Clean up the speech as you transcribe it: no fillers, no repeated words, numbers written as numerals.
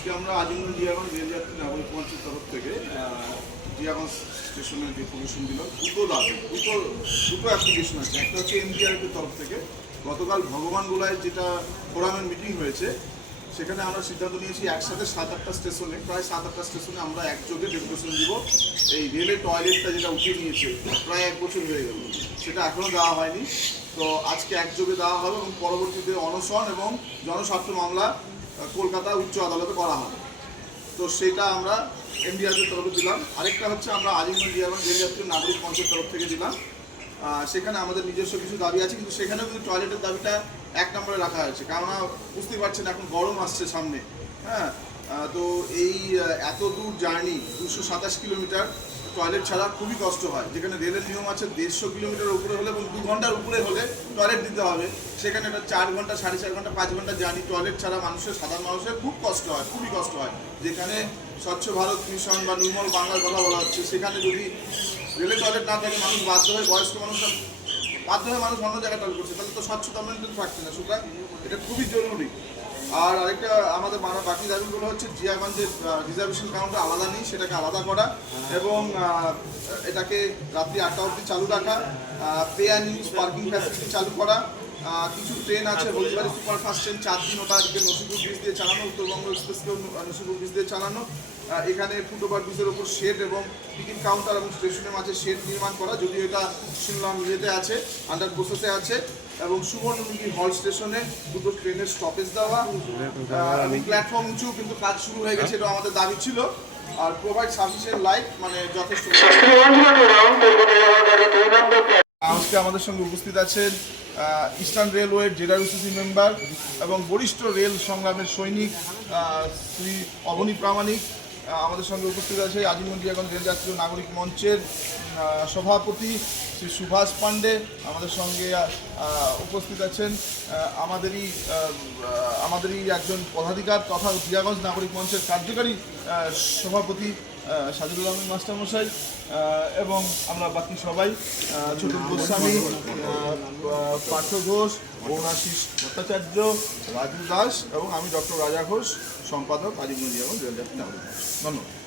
আজকে আমরা আজিমগঞ্জ জিয়াগঞ্জ রেলযাত্রী নাগরিক মঞ্চের তরফ থেকে জিয়াগঞ্জ স্টেশনের যে পজিশন দিল দুটো অ্যাপ্লিকেশন আছে। একটা হচ্ছে এনডিআরএফের তরফ থেকে গতকাল ভগবানগোলায় যেটা ফোরামের মিটিং হয়েছে, সেখানে আমরা সিদ্ধান্ত নিয়েছি একসাথে 7-8টা স্টেশনে, প্রায় 7-8টা স্টেশনে আমরা একযোগে ডেপুটেশন দিব। এই রেলের টয়লেটটা যেটা উঠিয়ে নিয়েছে প্রায় 1 বছর হয়ে গেল, সেটা এখনও দেওয়া হয়নি। তো আজকে একযোগে দেওয়া হবে এবং পরবর্তীতে অনশন এবং জনস্বার্থ মামলা কলকাতা উচ্চ আদালতে করা হবে। তো সেটা আমরা এনডিআরএফের তরফে দিলাম। আরেকটা হচ্ছে আমরা আজিমগঞ্জ জিয়াগঞ্জ রেলযাত্রী নাগরিক মঞ্চের তরফ থেকে দিলাম। সেখানে আমাদের নিজস্ব কিছু দাবি আছে, কিন্তু সেখানেও কিন্তু টয়লেটের দাবিটা 1 নম্বরে রাখা হয়েছে। কেননা বুঝতেই পারছেন এখন গরম আসছে সামনে, হ্যাঁ। তো এই এত দূর জার্নি 227 কিলোমিটার টয়লেট ছাড়া খুবই কষ্ট হয়। যেখানে রেলের নিয়ম আছে 150 কিলোমিটার উপরে হলে এবং 2 ঘন্টার উপরে হলে টয়লেট দিতে হবে, সেখানে এটা 4 ঘন্টা 4.5 ঘন্টা 5 ঘন্টা জার্নি টয়লেট ছাড়া সাধারণ মানুষের খুব কষ্ট হয়, খুবই কষ্ট হয়। যেখানে স্বচ্ছ ভারত মিশন বা নির্মল বাংলার কথা বলা হচ্ছে, সেখানে যদি রেলের টয়লেট না থাকে মানুষ বাধ্য হয়ে, বয়স্ক মানুষরা বাধ্য হয়ে মানুষ অন্য জায়গায় টয়লেট করছে, তাহলে তো স্বচ্ছতা মেনটেন থাকছে না। সুতরাং এটা খুবই জরুরি। আর আরেকটা আমাদের বাকি দাবিগুলো হচ্ছে জিয়াগঞ্জের রিজার্ভেশন কাউন্টার আলাদা নেই, সেটাকে আলাদা করা এবং এটাকে রাত্রি 8টা অবধি চালু রাখা, pay and use parking facility চালু করা। কিছু ট্রেন আছে, হলদিবাড়ি সুপারফাস্ট ট্রেন 4 দিন ওটাকে নসিপুর ব্রিজ দিয়ে চালানো, উত্তরবঙ্গ এক্সপ্রেসকেও নসিপুর ব্রিজ দিয়ে চালানো। এখানে ফুটওভার ব্রিজের ওপর শেড এবং টিকিট কাউন্টার এবং স্টেশনের মাঝে শেড নির্মাণ করা, যদিও এটা শুনলাম ইয়েতে আছে, আন্ডার প্রসেসে আছে। এবং সুবর্ণমুখী হল স্টেশনে 2টো ট্রেনের স্টপেজ দেওয়া এবং প্ল্যাটফর্ম উঁচু, কিন্তু কাজ শুরু হয়ে গেছে, এটা আমাদের দাবি ছিল। আর প্রোভাইড সাফিসিয়েন্ট লাইট, মানে যথেষ্ট। আজকে আমাদের সঙ্গে উপস্থিত আছেন ইস্টার্ন রেলওয়ের জেডারসিসি মেম্বার এবং বরিষ্ঠ রেল সংগ্রামের সৈনিক শ্রী অবনী প্রামাণিক। আমাদের সঙ্গে উপস্থিত আছে আজিমগঞ্জ জিয়াগঞ্জ রেলযাত্রী নাগরিক মঞ্চের সভাপতি শ্রী সুভাষ পাণ্ডে। আমাদের সঙ্গে উপস্থিত আছেন আমাদেরই একজন পদাধিকার তথা জিয়াগঞ্জ নাগরিক মঞ্চের কার্যকারী সভাপতি সাজিদুল আহমেদ মাস্টারমশাই, এবং আমরা বাকি সবাই, ছোট গোস্বামী, পার্থ ঘোষ, অরুণাশিস ভট্টাচার্য, রাজু দাস এবং আমি ডক্টর রাজা ঘোষ, সম্পাদক আজিমগঞ্জ জিয়াগঞ্জ রেলযাত্রী নাগরিক মঞ্চ। ধন্যবাদ।